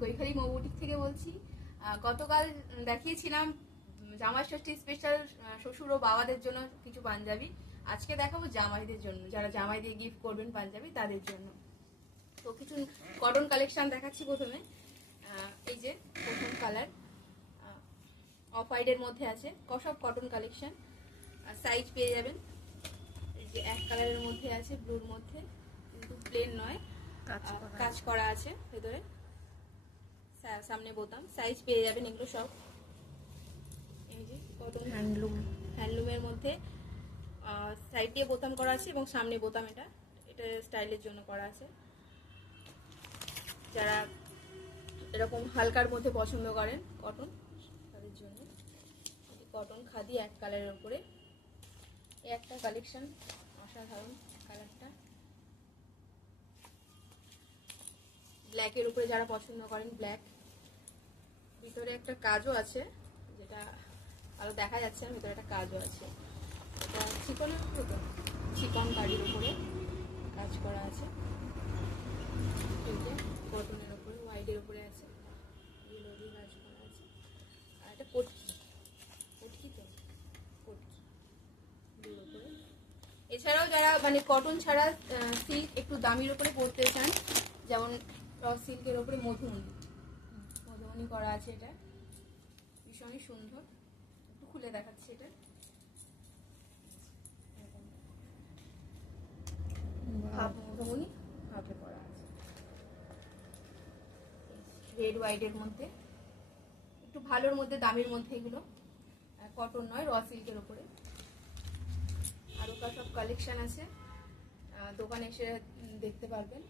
কৈখারি মৌ boutique থেকে বলছি। গতকাল দেখিয়েছিলাম জামাই ষষ্ঠী স্পেশাল শ্বশুর ও বাবাদের জন্য কিছু পাঞ্জাবি। আজকে দেখাবো জামাইদের জন্য, যারা জামাই দিয়ে গিফট করবেন পাঞ্জাবি তাদের জন্য। তো কিছু কটন কালেকশন দেখাচ্ছি। প্রথমে এই যে প্রথম কালার অফ হোয়াইটের মধ্যে আছে, সব কটন কালেকশন। সাইজ পেয়ে যাবেন। এই যে এক কালারের মধ্যে আছে, ব্লুর মধ্যে, কিন্তু প্লেন নয়, কাজ করা আছে ভেতরে, সামনে বোতাম। সাইজ পেয়ে যাবেন এগুলো সব। এই যে কটন হ্যান্ডলুমের মধ্যে সাইড দিয়ে বোতাম করা আছে এবং সামনে বোতাম। এটা স্টাইলের জন্য করা আছে। যারা এরকম হালকার মধ্যে পছন্দ করেন কটন, তাদের জন্য কটন খাদি এক কালারের উপরে এই একটা কালেকশন, অসাধারণ কালারটা। ব্ল্যাকের উপরে যারা পছন্দ করেন, ব্ল্যাক, ভিতরে একটা কাজও আছে, যেটা আরো দেখা যাচ্ছে না, ভিতরে একটা কাজও আছে। এটা চিকনের উপরে, তো চিকন কাজের উপরে কাজ করা আছে। এই যে কটনের উপরে, হোয়াইটের উপরে আছে, এগুলো দিয়ে কাজ করা আছে। আর একটা পটকি, পটকি তো পটকি এগুলোর উপরে। এছাড়াও যারা মানে কটন ছাড়া সিল্ক একটু দামির উপরে পরতে চান, যেমন র সিল্কের উপরে মধুমণি করা আছে। এটা ভীষণই সুন্দর। একটু খুলে দেখাচ্ছি। এটা হাফ মধুমণি, হাফে করা আছে। রেড হোয়াইটের মধ্যে, একটু ভালোর মধ্যে, দামের মধ্যে। এগুলো কটন নয়, র সিল্কের উপরে। আরো সব কালেকশন আছে, দোকানে এসে দেখতে পারবেন।